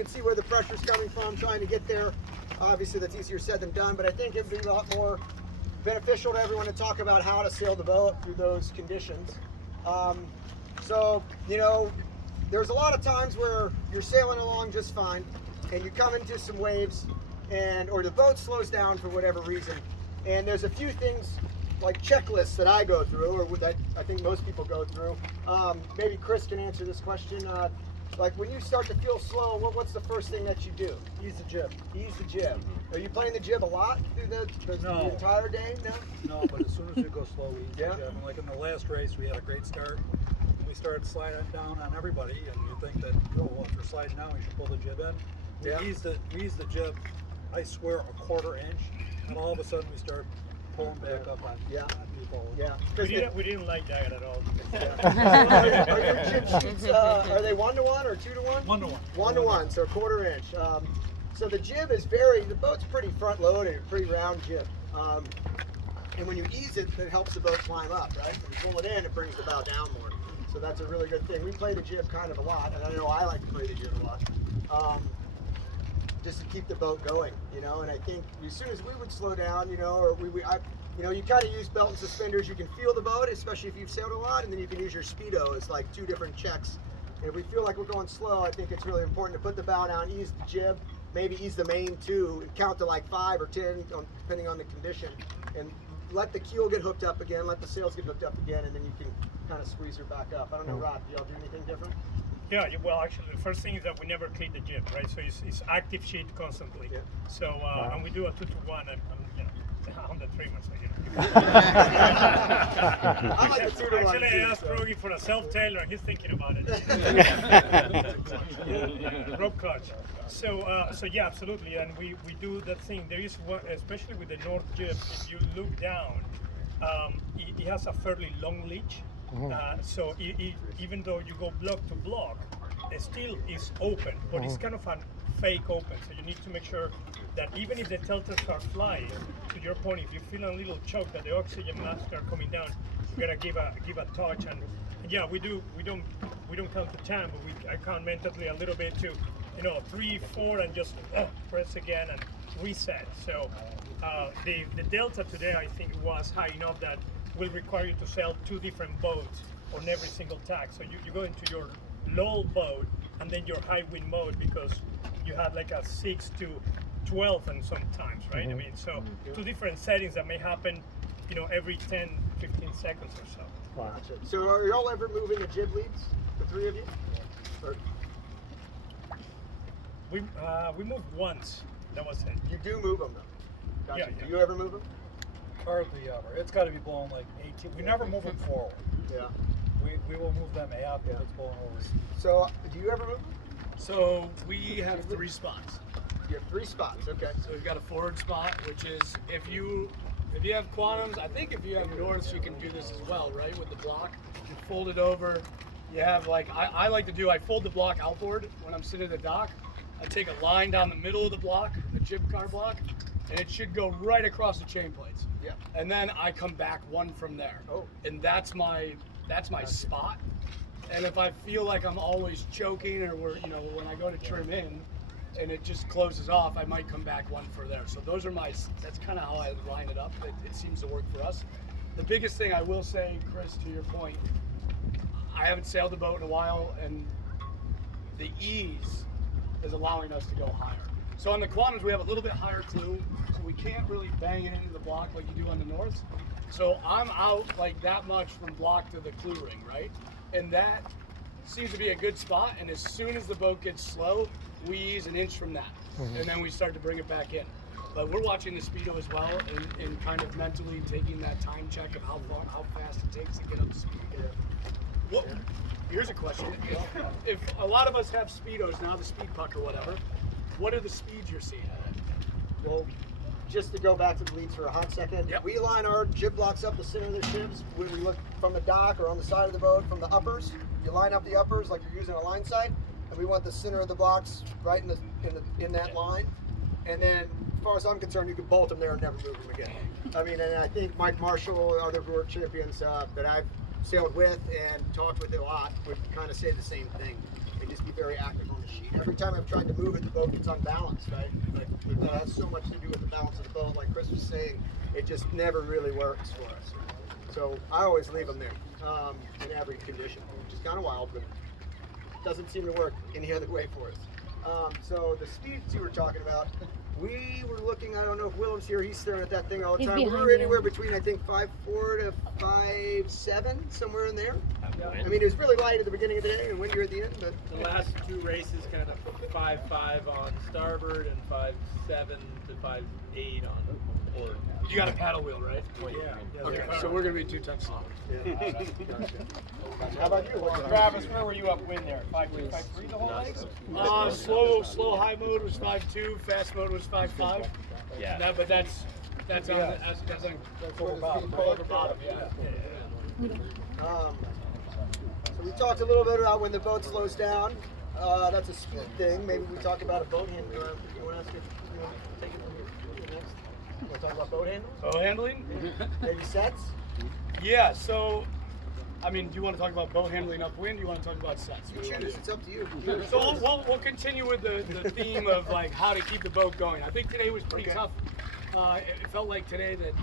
can see where the pressure's coming from, trying to get there. Obviously, that's easier said than done, but I think it'd be a lot more beneficial to everyone to talk about how to sail the boat through those conditions. So, you know, there's a lot of times where you're sailing along just fine, and you come into some waves, or the boat slows down for whatever reason, and there's a few things like checklists that I go through, or that I think most people go through. Maybe Chris can answer this question. Like when you start to feel slow, what's the first thing that you do? Ease the jib. Ease the jib. Are you playing the jib a lot through the entire day? No? No, but as soon as we go slow, we ease Yeah. the jib. And like in the last race, we had a great start. And we started sliding down on everybody, and you think that, oh, well, if we're sliding down, we should pull the jib in. We ease the jib, I swear, a quarter inch, and all of a sudden we start pulling back up on people. Yeah. We didn't like that at all. Are your jib sheets, are they 1-to-1 or 2-to-1? 1-to-1. 1-to-1, so a quarter inch. So the jib is the boat's pretty front loaded, pretty round jib. And when you ease it, it helps the boat climb up, right? When you pull it in, it brings the bow down more. So that's a really good thing. We play the jib kind of a lot, and I know I like to play the jib a lot. Just to keep the boat going, you know, and I think as soon as we would slow down, you know, or you kind of use belt and suspenders, you can feel the boat, especially if you've sailed a lot, and then you can use your speedo as like two different checks. And if we feel like we're going slow, I think it's really important to put the bow down, ease the jib, maybe ease the main too, and count to like 5 or 10, depending on the condition, and let the keel get hooked up again, let the sails get hooked up again, and then you can kind of squeeze her back up. I don't know, Rob, do y'all do anything different? Yeah, well, actually, the first thing is that we never clean the jib, right? So it's active sheet constantly. Yeah. So, and we do a 2-to-1. I'm the trimmer, so I like the 2-to-1 Actually, too, I asked Rogie for a self-tailer. He's thinking about it. Rope clutch. So yeah, absolutely, and we do that thing. There is one, especially with the North jib. If you look down, it has a fairly long leech. So even though you go block to block, it still is open, but it's kind of a fake open. So you need to make sure that even if the tilters are flying, to your point, if you feel a little choke that the oxygen masks are coming down, you gotta give a touch. And yeah, we don't count the time, but I count mentally a little bit to, 3, 4, and just press again and reset. So the delta today, I think, was high enough that will require you to sail 2 different boats on every single tack. So you go into your low boat and then your high wind mode, because you had like a 6 to 12 and sometimes, right? I mean, so 2 different settings that may happen, every 10, 15 seconds or so. Gotcha. So are y'all ever moving the jib leads, the 3 of you? Or we moved once. That was it. you do move them though? Gotcha. Yeah. Do you ever move them? Hardly ever. It's got to be blown like 18. We never move them forward. Yeah. We will move them aft if it's blown over. So do you ever move them? So we have 3 spots. You have 3 spots, okay. So we've got a forward spot, which is if you have quantums, I think if you have norths, you can do this as well, right? With the block, you fold it over. You have I like to do, I fold the block outboard when I'm sitting at the dock. I take a line down the middle of the block, the jib car block, and it should go right across the chain plates. Yeah. And then I come back 1 from there. Oh. And that's my spot. And if I feel like I'm always choking, or when I go to trim in and it just closes off, I might come back 1 for there. So that's kind of how I line it up. It seems to work for us. The biggest thing I will say, Chris, to your point, I haven't sailed a boat in a while, and the ease is allowing us to go higher. So on the quantums, we have a little bit higher clue, so we can't really bang it into the block like you do on the norths. So I'm out like that much from block to the clue ring, right? And that seems to be a good spot. And as soon as the boat gets slow, we ease 1 inch from that. And then we start to bring it back in. But we're watching the speedo as well, and kind of mentally taking that time check of how fast it takes to get up to speed. Here's a question. If a lot of us have speedos now, the speed puck or whatever, what are the speeds you're seeing? Well, just to go back to the leads for a hot second, we line our jib blocks up the center of the shibs. When we look from the dock or on the side of the boat from the uppers, you line up the uppers like you're using a line sight, and we want the center of the blocks right in that line. And then, as far as I'm concerned, you can bolt them there and never move them again. I mean, and I think Mike Marshall, other world champions that I've sailed with and talked with a lot, would kind of say the same thing. And just be very active on the sheet. Every time I've tried to move it, the boat gets unbalanced, right? Like, that has so much to do with the balance of the boat. Like Chris was saying, it just never really works for us. So I always leave them there in every condition, which is kind of wild, but doesn't seem to work any other way for us. So the speeds you were talking about, we were looking, I don't know if Willem's here, he's staring at that thing all the time. We were anywhere between, I think, 5.4 to 5.7, somewhere in there. I mean, it was really light at the beginning of the day and windier at the end, but The last two races kind of 5.5 on starboard and 5.7 to 5.8 on port. You got a paddle wheel, right? Yeah. Okay, so we're gonna be 2 times slower. yeah. How about you? Travis, where were you upwind there? 5.2, 5.3 the whole way? Slow high mode was 5.2, fast mode was 5.5. Yeah. But that's on that's on over bottom. over bottom, yeah. So we talked a little bit about when the boat slows down. That's a speed thing. Maybe we talk about a boat handling. You want to ask it? You want to take it from here next? You want to talk about boat handling? Boat handling? Maybe sets? Yeah, so I mean, do you want to talk about boat handling upwind? Do you want to talk about sets? You choose. It's up to you. So we'll continue with the theme of like how to keep the boat going. I think today was pretty tough. It felt like today that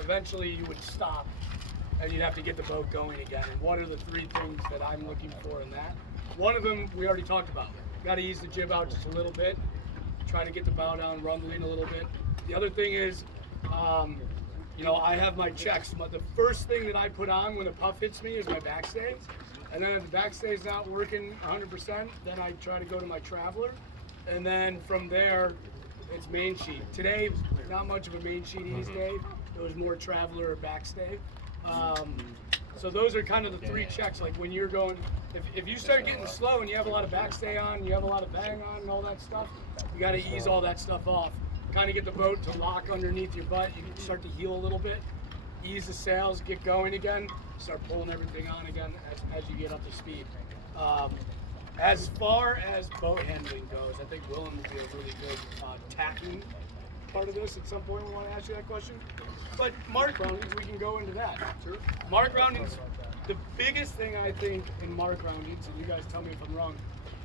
eventually you would stop and you'd have to get the boat going again. And what are the 3 things that I'm looking for in that? One of them we already talked about. Got to ease the jib out just a little bit. Try to get the bow down, rumbling a little bit. The other thing is, you know, I have my checks. But the first thing that I put on when a puff hits me is my backstay. And then if the backstay is not working 100%, then I try to go to my traveler. And then from there, it's main sheet. Today, not much of a main sheet ease day. It was more traveler or backstay. So those are kind of the 3 checks. Like when you're going, if you start getting slow and you have a lot of backstay on, you have a lot of bang on and all that stuff, you got to ease all that stuff off. Kind of get the boat to lock underneath your butt. You can start to heel a little bit. Ease the sails, get going again. Start pulling everything on again as you get up to speed. As far as boat handling goes, I think Willem would be a really good tacking part of this. At some point we want to ask you that question. But mark roundings, we can go into that. Sure. Mark roundings, the biggest thing I think in mark roundings, and you guys tell me if I'm wrong,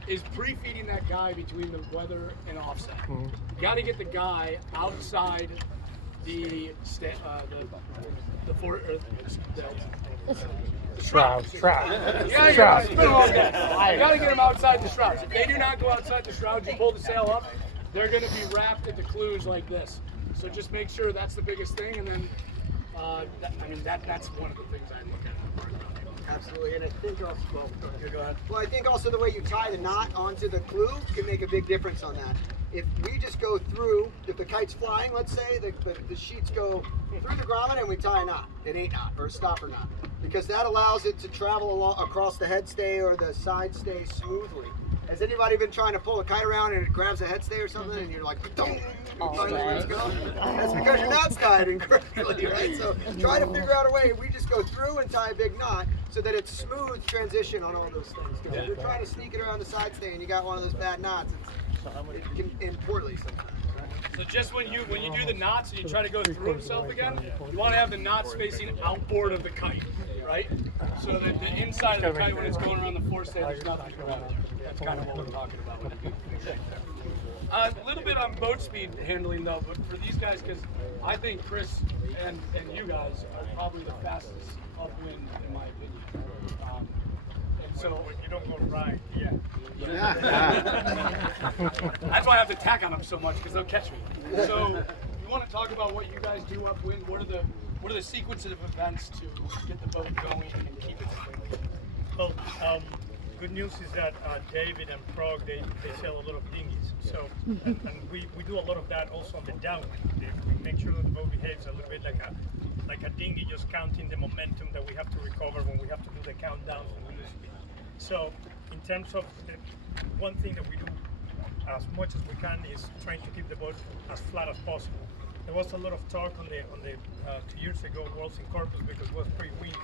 is pre-feeding that guy between the weather and offset. You got to get the guy outside the shrouds. Yeah, shrouds. You got to get them outside the shrouds. If they do not go outside the shrouds, you pull the sail up, they're going to be wrapped at the clews like this. So just make sure that's the biggest thing, and then that's one of the things I look at. Absolutely, and I think also, Go ahead. well, I think also the way you tie the knot onto the clue can make a big difference on that. If we just go through, if the kite's flying, let's say, the sheets go through the grommet and we tie a knot, an 8 knot or a stopper knot, because that allows it to travel along across the head stay or the side stay smoothly. Has anybody been trying to pull a kite around and it grabs a head stay or something and you're like, don't, let's go? That's because your knot's tied incorrectly, right? So try to figure out a way. We just go through and tie a big knot so that it's smooth transition on all those things. Because if you're trying to sneak it around the side stay and you got one of those bad knots, it can end poorly sometimes. So just when you do the knots and you try to go through himself again, you want to have the knots facing outboard of the kite, right? So that the inside of the kite, when it's going around the forestay, there's nothing going on. That's kind of what we're talking about when you do things like that. A little bit on boat speed handling though, but for these guys, because I think Chris and you guys are probably the fastest upwind in my opinion. And so You don't go right. Yeah. that's why I have to tack on them so much because they'll catch me. So you want to talk about what you guys do upwind? What are the sequences of events to get the boat going and keep it going? Well, good news is that David and Prague, they sell a lot of dinghies. So, and we do a lot of that also on the downwind. We make sure that the boat behaves a little bit like a dinghy, just counting the momentum that we have to recover when we have to do the countdown when we lose speed. So, in terms of one thing that we do as much as we can is trying to keep the boat as flat as possible. There was a lot of talk on the 2 years ago, Worlds in Corpus, because it was pretty windy,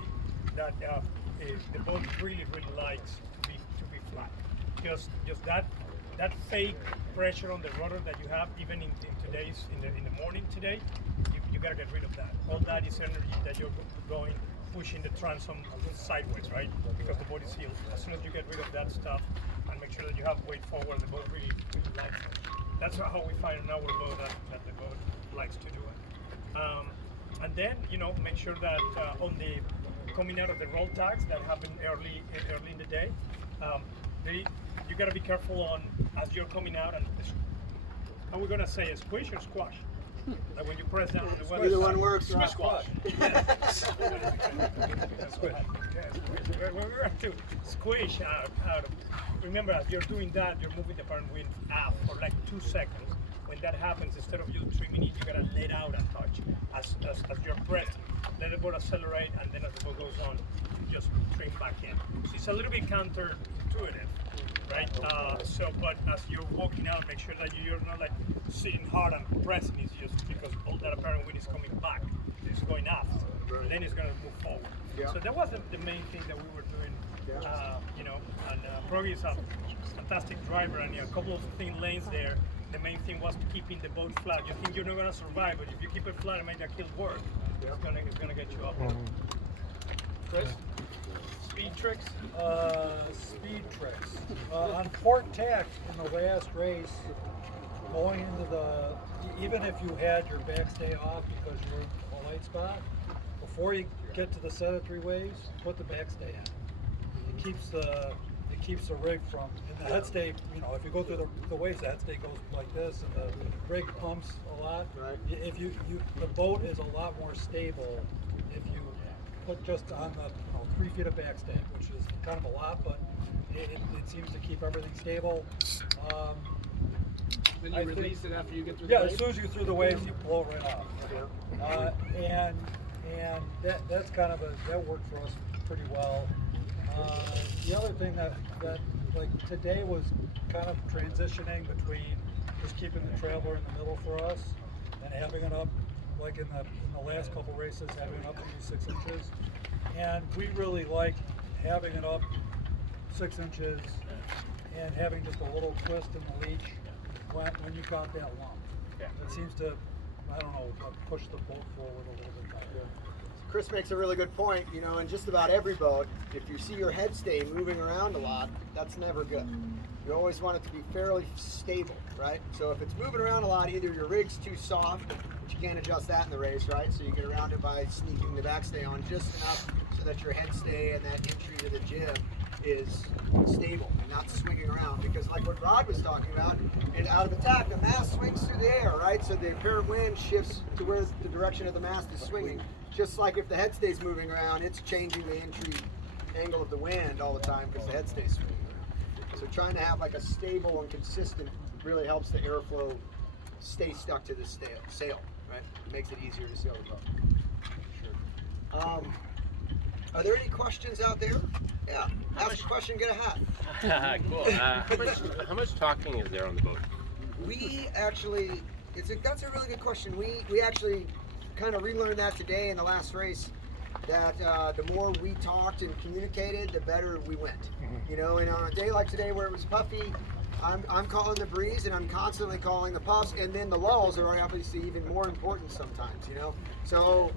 that the boat really likes to be flat. Just that fake pressure on the rudder that you have, even in the morning today, you gotta get rid of that. All that is energy that you're going pushing the transom sideways, right? Because the boat is heeled. As soon as you get rid of that stuff and make make sure that you have weight forward. The boat really likes it. That's how we find in our boat that the boat likes to do it. And then, make sure that on the coming out of the roll tags that happen early in the day, you gotta be careful on as you're coming out and how we're gonna say squish or squash. Like when you press down on the weather. Either one works. Squish squash. Yes. Squish. Yes. We're going to squish out. Remember, as you're doing that, you're moving the parent wing out for like 2 seconds. When that happens, instead of you trimming it, you gotta let out a touch as you're pressing. Let the boat accelerate, and then as the boat goes on, you just trim back in. So it's a little bit counterintuitive, right? But as you're walking out, make sure that you're not like sitting hard and pressing. It's just because all that apparent wind is coming back. It's going aft, and then it's gonna move forward. Yeah. So that was the main thing that we were doing. And Proggy is a fantastic driver, and a couple of thin lanes there. The main thing was keeping the boat flat. You think you're not gonna survive, but if you keep it flat and make that kill work, it's gonna get you up. Chris, speed tricks. Speed tricks. On port tack in the last race, going into even if you had your backstay off because you're in a light spot, before you get to the set of 3 ways, put the backstay in. It keeps the rig from, and the headstay, if you go through the ways, the headstay goes like this, and the rig pumps a lot. Right. If the boat is a lot more stable if you put just on the 3 feet of backstay, which is kind of a lot, but it seems to keep everything stable. Then you release it after you get through the Yeah, wave? as soon as you through the waves, you blow it right off. And that's kind of that worked for us pretty well. The other thing that like today was kind of transitioning between just keeping the trailer in the middle for us and having it up, like in the last couple races, having it up to 6 inches. And we really like having it up 6 inches and having just a little twist in the leech when you got that lump. Yeah. It seems to, I don't know, push the boat forward a little bit better. Chris makes a really good point. In just about every boat, if you see your head stay moving around a lot, that's never good. You always want it to be fairly stable, right? So if it's moving around a lot, either your rig's too soft, but you can't adjust that in the race, right? So you get around it by sneaking the backstay on just enough so that your head stay and that entry to the jib is stable and not swinging around. Because like what Rod was talking about, and out of attack, the mast swings through the air, right? So the apparent wind shifts to where the direction of the mast is swinging. Just like if the head stays moving around, it's changing the entry angle of the wind all the time because the head stays swinging around. So trying to have like a stable and consistent really helps the airflow stay stuck to the sail, right? It makes it easier to sail the boat. Are there any questions out there? Yeah, ask a question, get a hat. Cool. How much talking is there on the boat? We actually, that's a really good question. We actually kind of relearned that today in the last race, that the more we talked and communicated, the better we went. And on a day like today where it was puffy, I'm calling the breeze and I'm constantly calling the puffs, and then the lulls are obviously even more important sometimes, So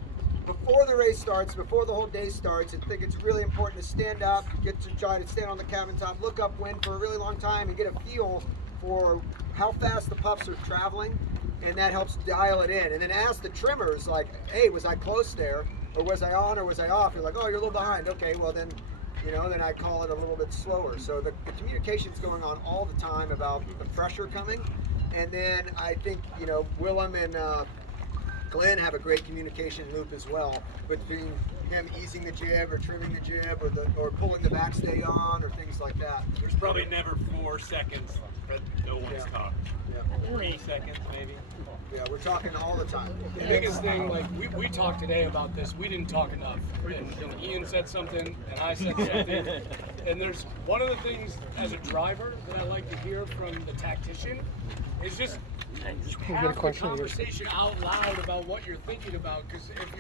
before the race starts, before the whole day starts, I think it's really important to stand up, get to try to stand on the cabin top, look upwind for a really long time and get a feel for how fast the puffs are traveling, and that helps dial it in. And then ask the trimmers, like, hey, was I close there? Or was I on or was I off? You're like, oh, you're a little behind. Okay, well then, then I call it a little bit slower. So the communication's going on all the time about the pressure coming. And then I think, Willem and Glenn have a great communication loop as well, between him easing the jib or trimming the jib or pulling the backstay on or things like that. There's probably never 4 seconds that no one's talked. Yeah. 3 seconds maybe. Yeah, we're talking all the time. The biggest thing, like we talked today about this, we didn't talk enough. And Ian said something, and I said something. And there's one of the things as a driver that I like to hear from the tactician is just have a conversation out loud about what you're thinking about. Because if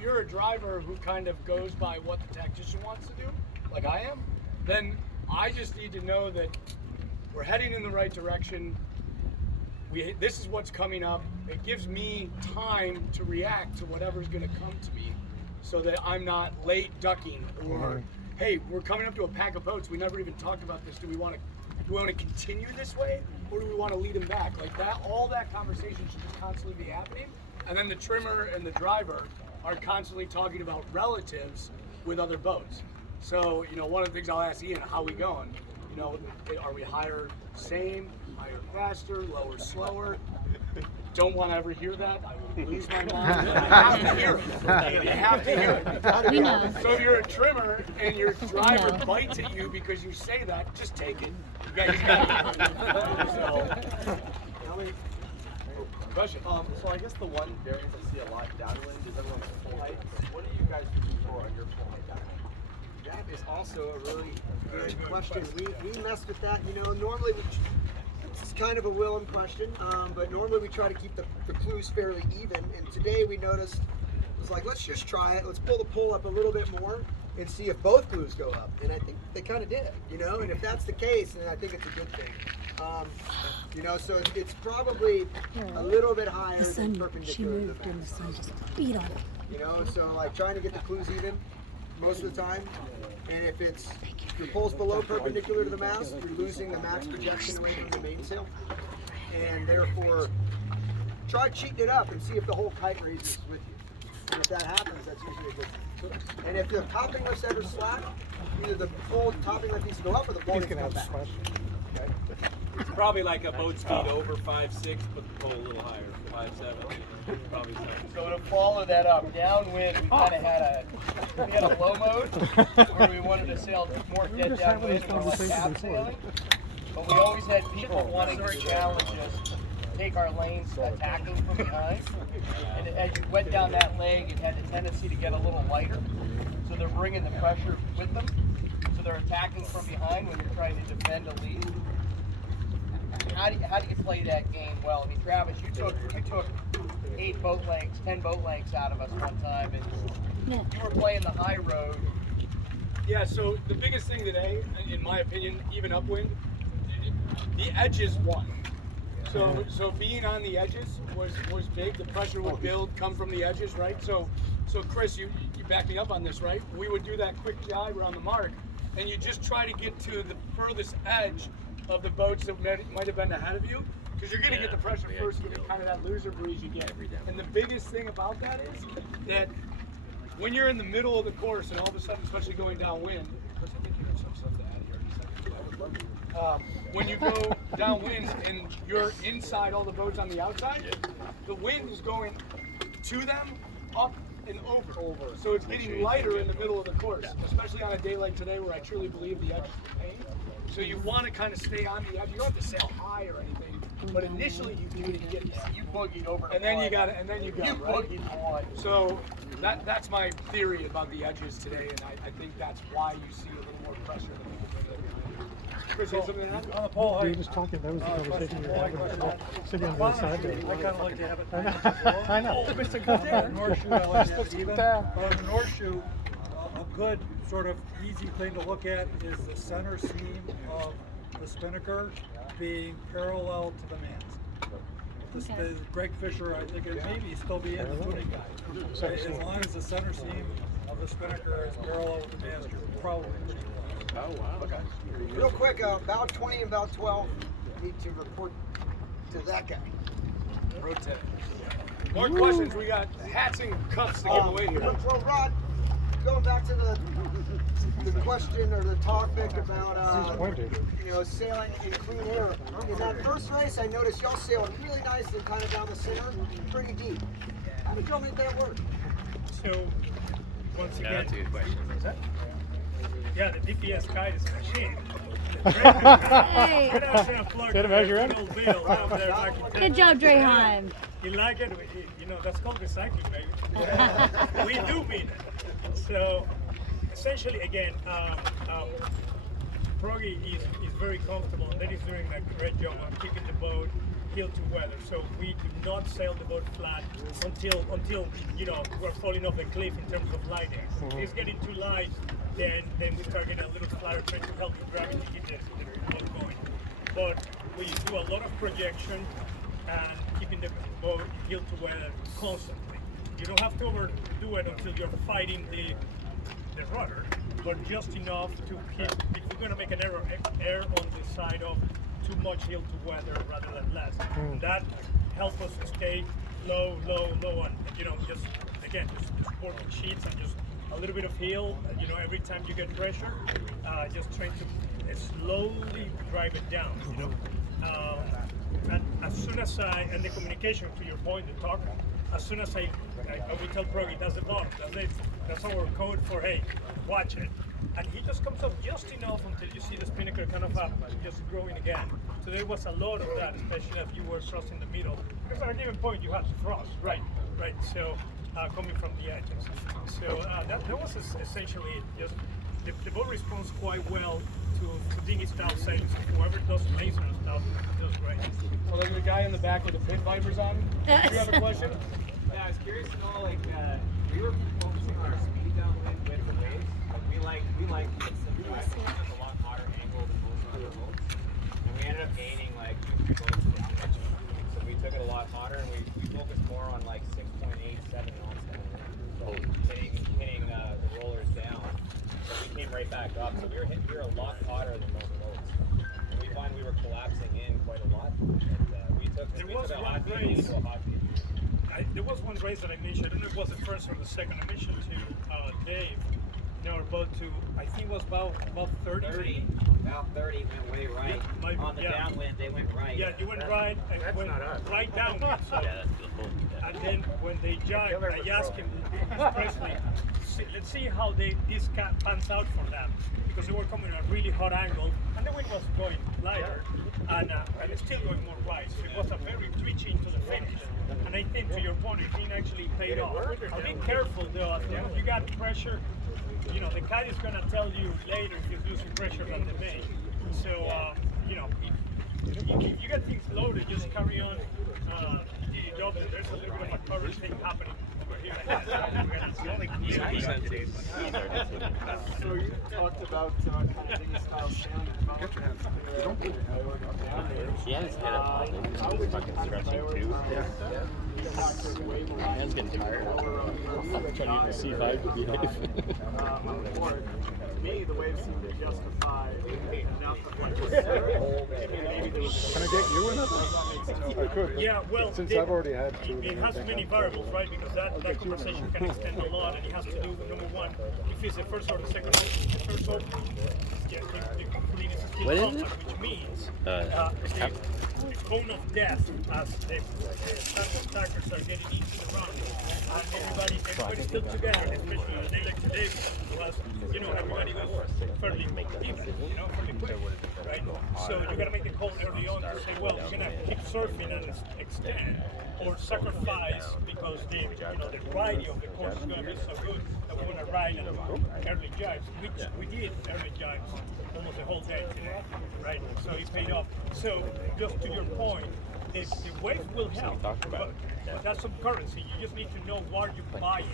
you're a driver who kind of goes by what the tactician wants to do, like I am, then I just need to know that we're heading in the right direction. This is what's coming up. It gives me time to react to whatever's going to come to me, so that I'm not late ducking or, hey, we're coming up to a pack of boats. We never even talked about this. Do we want to we want to continue this way, or do we want to lead them back? Like that, all that conversation should just constantly be happening. And then the trimmer and the driver are constantly talking about relatives with other boats. So, you know, one of the things I'll ask Ian, how we going? You know, are we higher, same, higher, faster, lower, slower? Don't want to ever hear that. I will lose my mind. I have to hear it. You have to hear it. We know. So if you're a trimmer and your driver bites at you because you say that, just take it. You guys got it. So, question. So I guess the one variance I see a lot downwind is everyone's full height. What do you guys looking for on your full height downwind? That is also a really good question. We messed with that. You know, normally it's kind of a Willem question, but normally we try to keep the clues fairly even. And today we noticed it was like, let's just try it. Let's pull the pole up a little bit more and see if both clues go up. And I think they kind of did. You know, and if that's the case, then I think it's a good thing. You know, so it's probably a little bit higher The than sun, she perpendicular to the moved and the mast. sun just beat on it. You know, so like trying to get the clues even most of the time. And if your pole's below perpendicular to the mast, you're losing the max projection away from the mainsail. And therefore, try cheating it up and see if the whole kite raises with you. And if that happens, that's usually a good thing. And if the topping lift's ever slack, either the pole topping lift needs to go up or the pole needs to go back. Okay? It's probably like a boat speed over 5.6, put the pole a little higher, 5.7. Probably something. So to follow that up, downwind, we kind of had a low mode where we wanted to sail more dead downwind and more like cab sailing. But we always had people wanting to challenge us to take our lanes attacking from behind. And as you went down that leg, it had the tendency to get a little lighter. So they're bringing the pressure with them. So they're attacking from behind when you're trying to defend a lead. How do you play that game well? I mean, Travis, you took 10 boat lengths out of us one time, and you were playing the high road. Yeah, so the biggest thing today, in my opinion, even upwind, the edges won. So being on the edges was big. The pressure would build, come from the edges, right? So Chris, you backed me up on this, right? We would do that quick jibe around the mark, and you just try to get to the furthest edge of the boats that might have been ahead of you, because you're going to get the pressure first, and get kind of that loser breeze you get. And the biggest thing about that is that when you're in the middle of the course, and all of a sudden, especially going downwind, Chris, I think you have some stuff to add here. I would love you. When you go downwind and you're inside all the boats on the outside, the wind is going to them, up and over. So it's getting lighter in the middle of the course, especially on a day like today where I truly believe the edge is the pain. So you want to kind of stay on the edge. You don't have to sail high or anything, but initially you do to get You boogied over. and then you got it, and then you go, You right? boogied one. So that's my theory about the edges today, and I think that's why you see a little more pressure than people think. Chris, you have something to add? On the pole We height, were just talking, that was the conversation we were having, sitting on the other side there. I kind of like to have it nice as well. I know. On the North Shoe, I like to have it even. But on the North Shoe, a good sort of easy thing to look at is the center seam of the spinnaker being parallel to the mast. The Greg Fisher, I think it maybe still be in the tuning guide. As long as the center seam of the spinnaker is parallel with the mast, you're probably pretty close. Oh, wow. Okay. Real quick, about 20 and about 12 need to report to that guy. Rotate. More questions. We got hats and cuffs to give away here. So Rod, going back to the question or the topic about sailing in clean air. In that first race, I noticed y'all sailed really nice and kind of down the center, pretty deep. How did y'all make that work? So, once Yeah, again, that's a good question. yeah, the DPS kite is a machine. Hey. Get a measure in. Good job, Dreheim. You like it? You know, that's called recycling, baby. We do mean it. So, essentially, again, Proggy is very comfortable, and that is doing a great job of keeping the boat heel to weather. So we do not sail the boat flat until you know we're falling off the cliff in terms of light air. If it's getting too light, then we start getting a little flatter trying to help the gravity keep the boat going. But we do a lot of projection and keeping the boat heel to weather constantly. You don't have to overdo it until you're fighting the rudder, but just enough to keep, if we're gonna make an error on the side of too much heel to weather rather than less. That helps us stay low, and just again, just working sheets and just a little bit of heel, every time you get pressure, just trying to slowly drive it down, and as soon as and the communication, to your point, the talk, as soon as I will tell Progi, that's the bottom, that's our code for, hey, watch it. And he just comes up just enough until you see the spinnaker kind of up, just growing again. So there was a lot of that, especially if you were crossing the middle, because at a given point you had to cross, right, so coming from the edges. So that was essentially it. Just the boat responds quite well to dinghy style sails. Whoever does laser stuff does great. So there's a guy in the back with the pit vipers on. Do you have a question? Yeah, I was curious to know, we were focusing on our speed downwind, wind and waves. We like it's a lot hotter angle than most other boats. And we ended up gaining 2-3 boats downwind. So we took it a lot hotter and we focused more on 6.8, 7 knots downwind. So hitting the rollers down. So we came right back up. So we were a lot hotter than most boats. And we find we were collapsing in quite a lot. And we took a hot speed into a hot speed. There was one race that I mentioned, I don't know if it was the first or the second, I mentioned to Dave, our boat to, I think it was about 30. About 30 went way right. On the downwind, they went right. Yeah, you went right, and went right downwind. So, and then when they jibed, I asked him, Presley, let's see how this pans out for them. Because they were coming at a really hot angle, and the wind was going lighter, and it's still going more right. So it was a very twitching to the finish. And I think, to your point, it didn't actually pay off. Be careful though, if you got pressure, the kite is going to tell you later if you're losing pressure than the main. So, if you got things loaded, just carry on. There's a little bit of a coverage thing happening over here. So you talked about kind of dinghy style sailing. Yeah, it's kind of fucking stretching too. Man's getting tired. I'm trying to get the C5 to behave. On board, to me, the waves seem to justify enough of what was said. Can I get you in it? I could. Yeah, well, since I've already had two. It has many variables, right? Because that conversation can extend a lot, and it has to do with, number one, if it's the first or the second opening. The first opening, the complete is still compact, which means the cone of death as the attackers are getting into the run, and everybody's still together, especially on a day like today, was, everybody was fairly even, fairly quick, right? So you got to make the call early on to say, well, we're going to keep surfing and extend, or sacrifice because the variety of the course is going to be so good that we're going to ride and early jibes, which we did early jibes almost the whole day today, right? So it paid off. So just to your point, the wave will help, but that's some currency. You just need to know where you're buying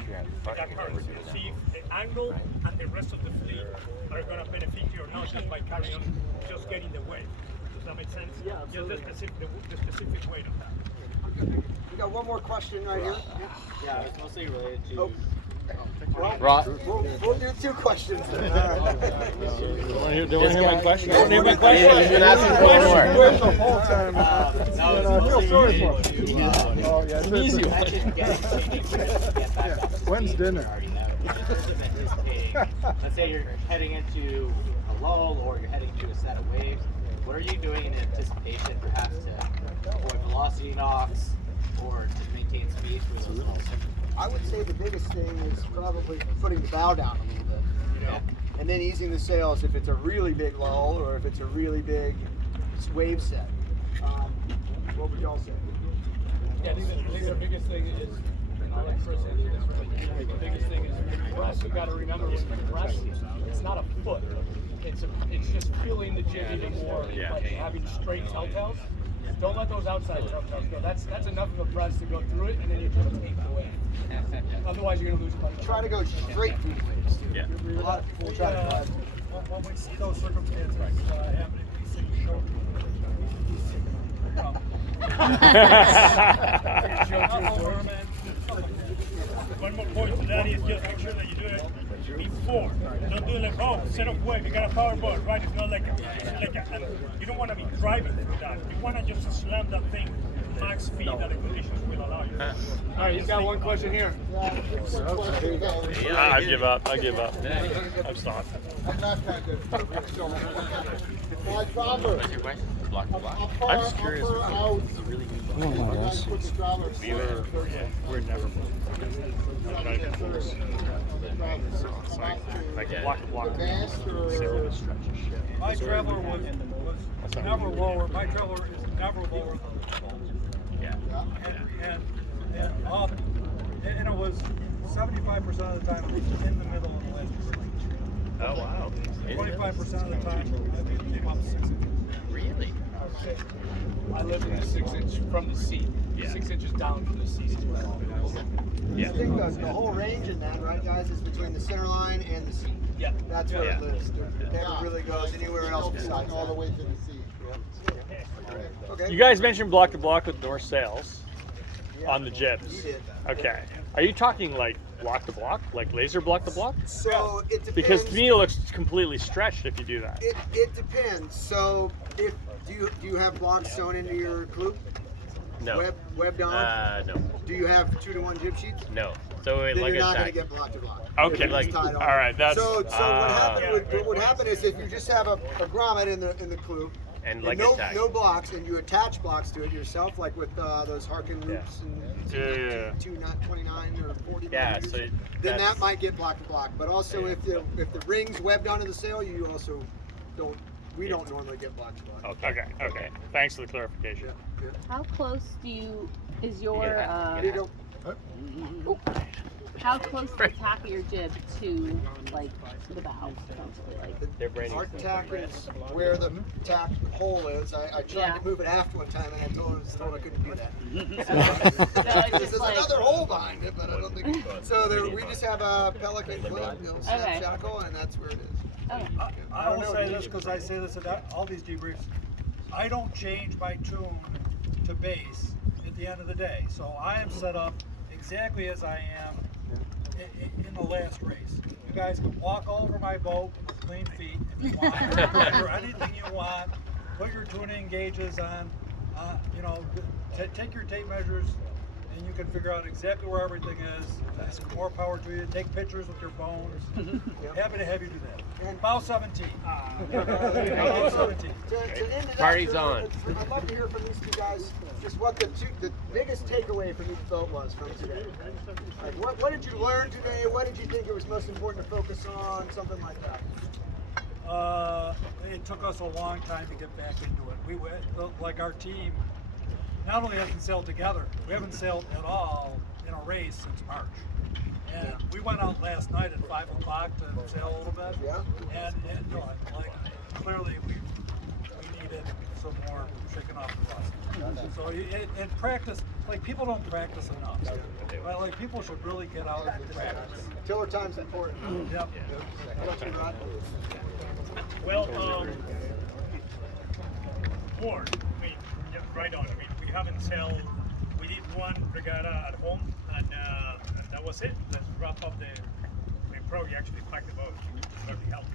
that currency. See if the angle and the rest of the fleet are going to benefit you or not just by carrying on, just getting the wave. Does that make sense? Yeah, absolutely. Just the specific weight of that. We got one more question right here. Yeah, it's mostly related to. Well, we'll do 2 questions then. All right. Do you want to hear my question? Don't hear my question. You've been asking for Worked the whole time. I feel sorry for him. Oh, yeah, it's easy. When's dinner? Let's say you're heading into a lull or you're heading to a set of waves. What are you doing in anticipation, perhaps to avoid velocity knocks or to maintain speed through those lulls? I would say the biggest thing is probably putting the bow down a little bit, and then easing the sails if it's a really big lull or if it's a really big wave set. What would y'all say? Yeah, I think the biggest thing is, and I'll let Chris answer this, but the biggest thing is for us, we got to remember when we press, it's not a foot. It's just feeling the jig even more, like having straight telltales. Don't let those outside telltales go. That's enough of a press to go through it, and then you just take the wave. Otherwise, you're going to lose money. Try to go straight through the waves. Yeah. A lot of people try to drive. When we see those circumstances happening, we say, One more point to that is just make sure that you do it before. Don't do it like, oh, set of wave, you got a power board, right? It's not like you don't want to be driving through that. You want to just slam that thing max speed that the conditions will allow you. All right, he's got one question here. I give up. I'm stopped. I'm just curious. It's a really good we're never not even close. Like block to block. Zero stretch of shit. My Traveler was never lower. My Traveler is never lower than the bolt. Yeah. And it was 75% of the time it was in the middle of the ledge. Oh wow. 25% of the time it came up 6 inches. Really? I live in the 6 inch from the seat. Yeah. 6 inches down from the seat. Yeah. I think the whole range in that, right, guys, is between the center line and the seat. Yeah. That's where Yeah. it lives. It never really goes anywhere else besides all the that. way to the seat. Okay. You guys mentioned block to block with door sails Yeah. on the jibs. You did. Okay. Are you talking like block to block, like laser block to block? So it depends. Because to me it looks completely stretched if you do that. It depends. So if do you have blocks sewn into your glue? No. Webbed on? No. Do you have 2-to-1 jib sheets? No. So Then like you're a not going to tag. get block to block. Okay, It's like tied all on. right, that's So what would happen is if you just have a grommet in the glue and like no a tag. no blocks and you attach blocks to it yourself, like with those Harkin loops and Yeah. 29 or 40 Yeah, millimeters, so then that's- that might get block to block. But also Yeah. if the ring's webbed onto the sail, you also don't. We don't normally get block to block. Okay. Thanks for the clarification. Yeah. How close is your You don't- how close is the tack of your jib to like the bow? Essentially, like Their branding. Our tack is where the tack hole is. I tried Yeah. to move it aft one time and I told I couldn't do that. it's There's just like another hole behind it, but I don't think. So we just have a pelican clip, snap Okay. shackle, and that's where it is. okay. I will say this because I say this at all these debriefs. I don't change my tune to bass at the end of the day. So I am set up exactly as I am in the last race. You guys can walk all over my boat with clean feet if you want, or anything you want. Put your tuning gauges on. Take your tape measures, and you can figure out exactly where everything is. More power to you. Take pictures with your phones. Happy to have you do that. Bow 17. Bow 17. To end it Party's up, on. I'd love to hear from these two guys just what the biggest takeaway from each boat was from today. Like what did you learn today? What did you think it was most important to focus on? Something like that. It took us a long time to get back into it. We went, like our team, not only hasn't sailed together, we haven't sailed at all in a race since March. And we went out last night at 5 o'clock to sail a little bit. Yeah. And like clearly we needed some more shaking off the rust. So and practice, like people don't practice enough. But like people should really get out and practice. Tiller time's important. Yep. How about you, Rod? Well, board. I mean, yeah, right on. I mean, we haven't sailed. We did one regatta at home, and that was it. Let's wrap up the. We probably actually packed the boat. Very helpful.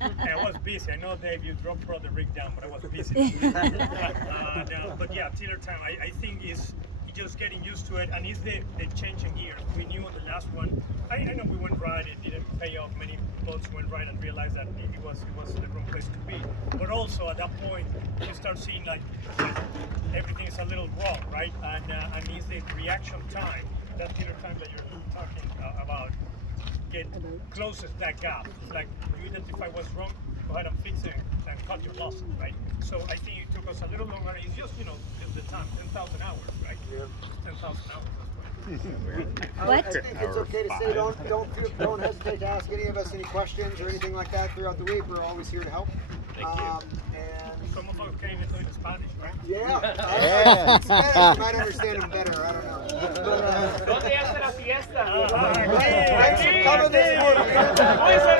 And I was busy. I know, Dave, you brought the rig down, but I was busy. But yeah, tiller time. I think is just getting used to it, and it's the change in gear. We knew on the last one. I know we went right. It didn't pay off. Many boats went right and realized that it was the wrong place to be. But also at that point, you start seeing like everything is a little wrong, right? And it's the reaction time, that tiller time that you're talking about, get closest that gap. It's like you identify what's wrong, go ahead and fix it and cut your losses, right? So I think it took us a little longer. It's just just the time, 10,000 hours, right? Yeah. 10,000 hours. I think it's okay to say don't hesitate to ask any of us any questions or anything like that throughout the week. We're always here to help. Thank you. And Some of us can't even do Spanish, right? yeah, Spanish, you might understand them better. I don't know. But, ¿Dónde ya está la fiesta? thanks for coming this morning.